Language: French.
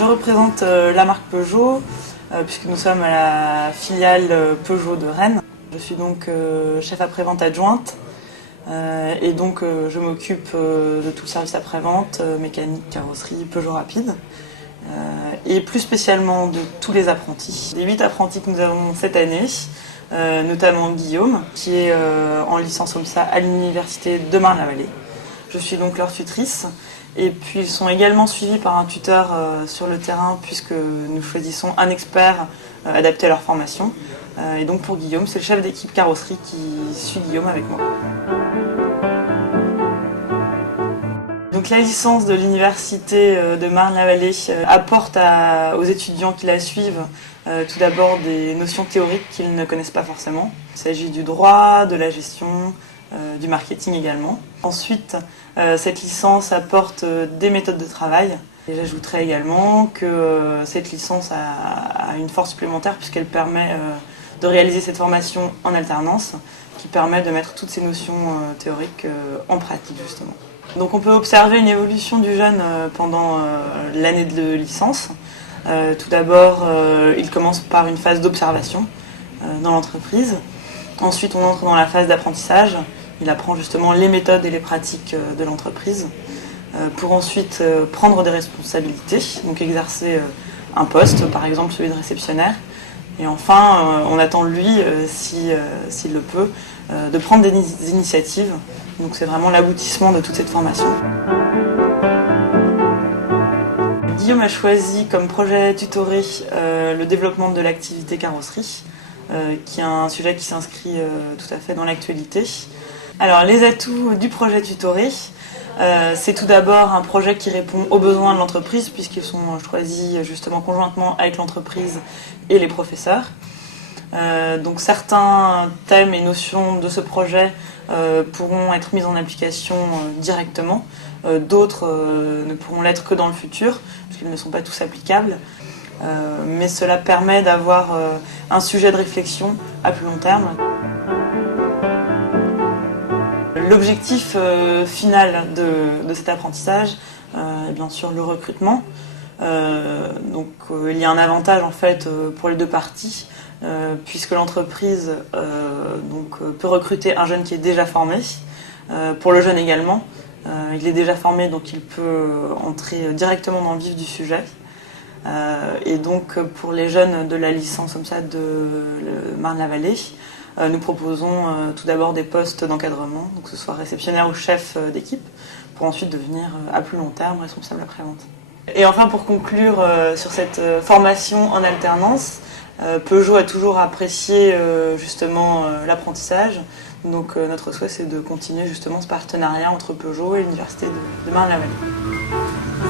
je représente la marque Peugeot, puisque nous sommes à la filiale Peugeot de Rennes. Je suis donc chef après-vente adjointe et donc je m'occupe de tout le service après-vente, mécanique, carrosserie, Peugeot rapide. Et plus spécialement de tous les apprentis. Les 8 apprentis que nous avons cette année, notamment Guillaume, qui est en licence OMSA à l'université de Marne-la-Vallée. Je suis donc leur tutrice. Et puis ils sont également suivis par un tuteur sur le terrain, puisque nous choisissons un expert adapté à leur formation. Et donc pour Guillaume, c'est le chef d'équipe carrosserie qui suit Guillaume avec moi. Donc la licence de l'université de Marne-la-Vallée apporte aux étudiants qui la suivent tout d'abord des notions théoriques qu'ils ne connaissent pas forcément. Il s'agit du droit, de la gestion, du marketing également. Ensuite, cette licence apporte des méthodes de travail. Et j'ajouterais également que cette licence a une force supplémentaire puisqu'elle permet de réaliser cette formation en alternance qui permet de mettre toutes ces notions théoriques en pratique justement. Donc on peut observer une évolution du jeune pendant l'année de licence. Tout d'abord, il commence par une phase d'observation dans l'entreprise. Ensuite, on entre dans la phase d'apprentissage. Il apprend justement les méthodes et les pratiques de l'entreprise pour ensuite prendre des responsabilités, donc exercer un poste, par exemple celui de réceptionnaire. Et enfin, on attend de lui, s'il le peut, de prendre des initiatives. Donc c'est vraiment l'aboutissement de toute cette formation. Guillaume a choisi comme projet tutoré le développement de l'activité carrosserie, qui est un sujet qui s'inscrit tout à fait dans l'actualité. Alors les atouts du projet tutoré, c'est tout d'abord un projet qui répond aux besoins de l'entreprise puisqu'ils sont choisis justement conjointement avec l'entreprise et les professeurs. Donc certains thèmes et notions de ce projet pourront être mis en application directement, d'autres ne pourront l'être que dans le futur puisqu'ils ne sont pas tous applicables. Mais cela permet d'avoir un sujet de réflexion à plus long terme. L'objectif final de cet apprentissage est bien sûr le recrutement. Il y a un avantage en fait pour les deux parties puisque l'entreprise peut recruter un jeune qui est déjà formé. Pour le jeune également, il est déjà formé donc il peut entrer directement dans le vif du sujet. Et donc pour les jeunes de la licence OMSA de Marne-la-Vallée, nous proposons tout d'abord des postes d'encadrement, donc que ce soit réceptionnaire ou chef d'équipe, pour ensuite devenir à plus long terme responsable après-vente. Et enfin pour conclure sur cette formation en alternance, Peugeot a toujours apprécié justement l'apprentissage. Donc notre souhait c'est de continuer justement ce partenariat entre Peugeot et l'université de Marne-la-Vallée.